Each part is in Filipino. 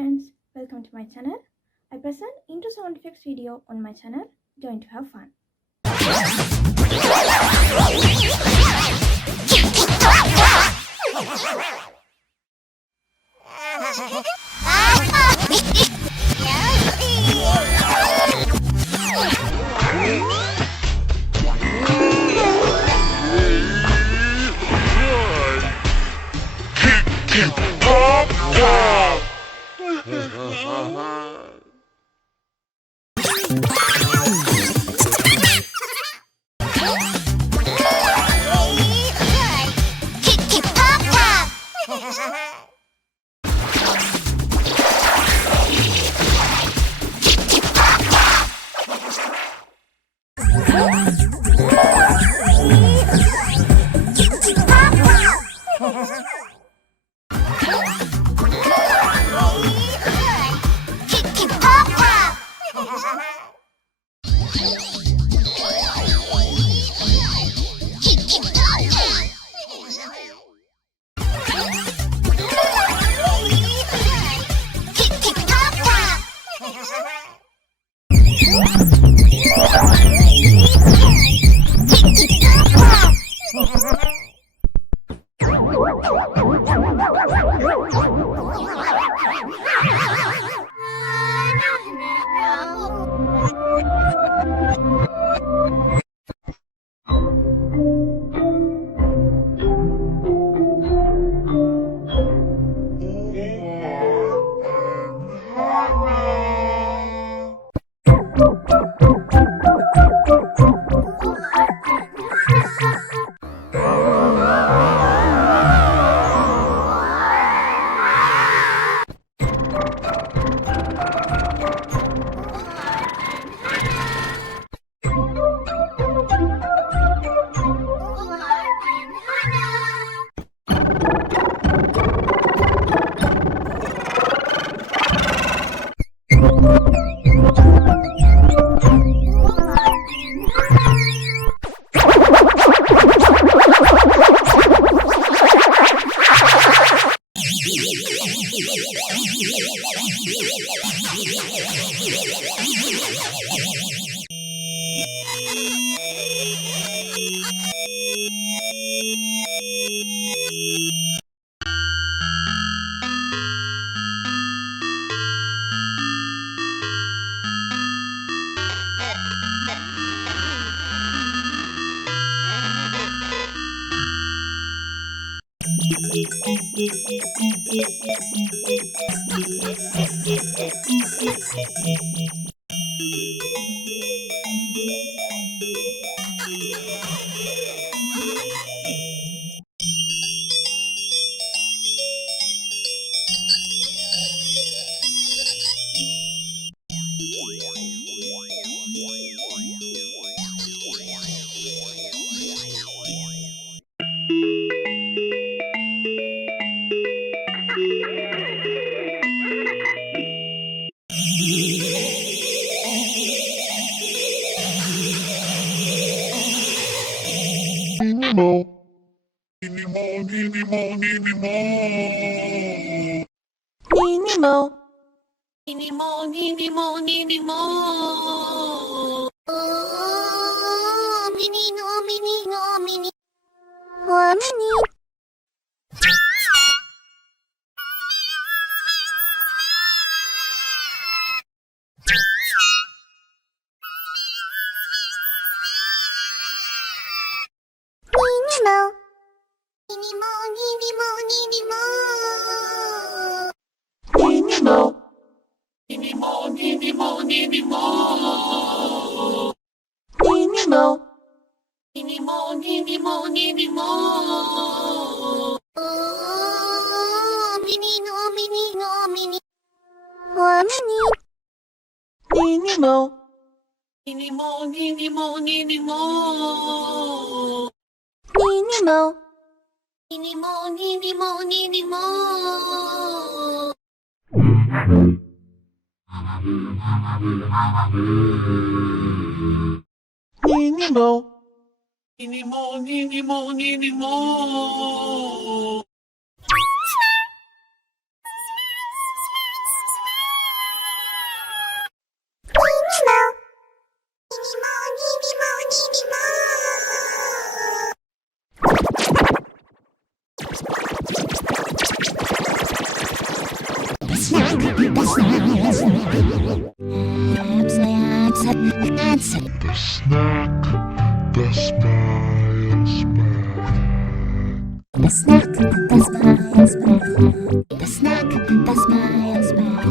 friends, welcome to my channel. I present intro sound effects video on my channel. Join to have fun. Ninimo. Ninimo, Ninimo, Ninimo. Ninimo. Ninimo, Ninimo, Ninimo. Oh, Minino, Minino, Mini. 我们你 Ninimo. Ninimo, Ninimo, Ninimo. Ninimo. Ninimo, Ninimo, Ninimo. Ninimo. Ninimo, Ninimo, Ninimo. Oh, Minino, Minino, Mini. 我们你 Ninimo. Ninimo, Ninimo, Ninimo. Ninimo. Ninimo, Ninimo, Ninimo. Ninimo. Ninimo, Ninimo, Ninimo. The snack, the smile snack. The snack, the smiles back. The snack, the smiles back.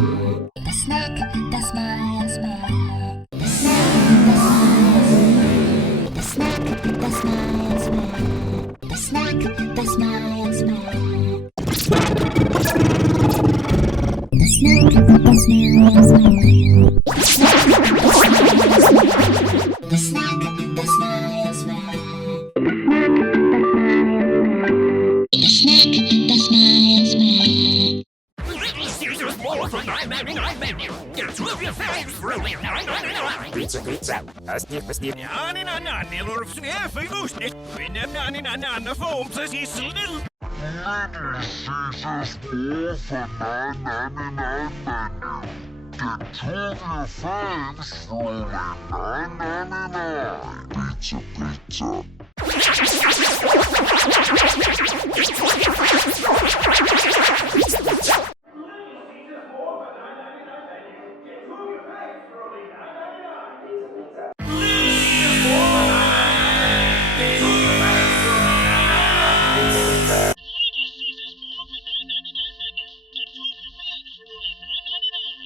The snack, the smiles back. The snack, the smiles back. The snack, the smiles back. The snack, the smiles back. The snack, the smiles back. The snack, the smiles back. Pizza, pizza. Пасти.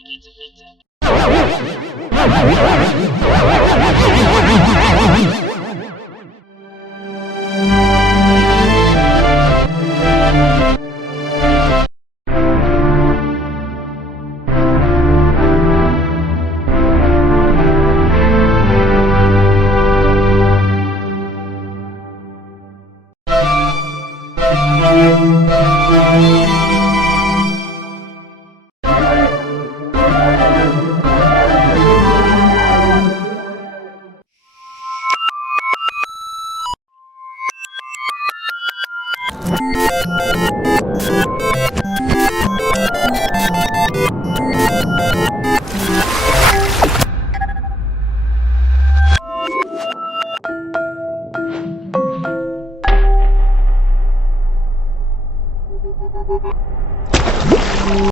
Pizza, pizza.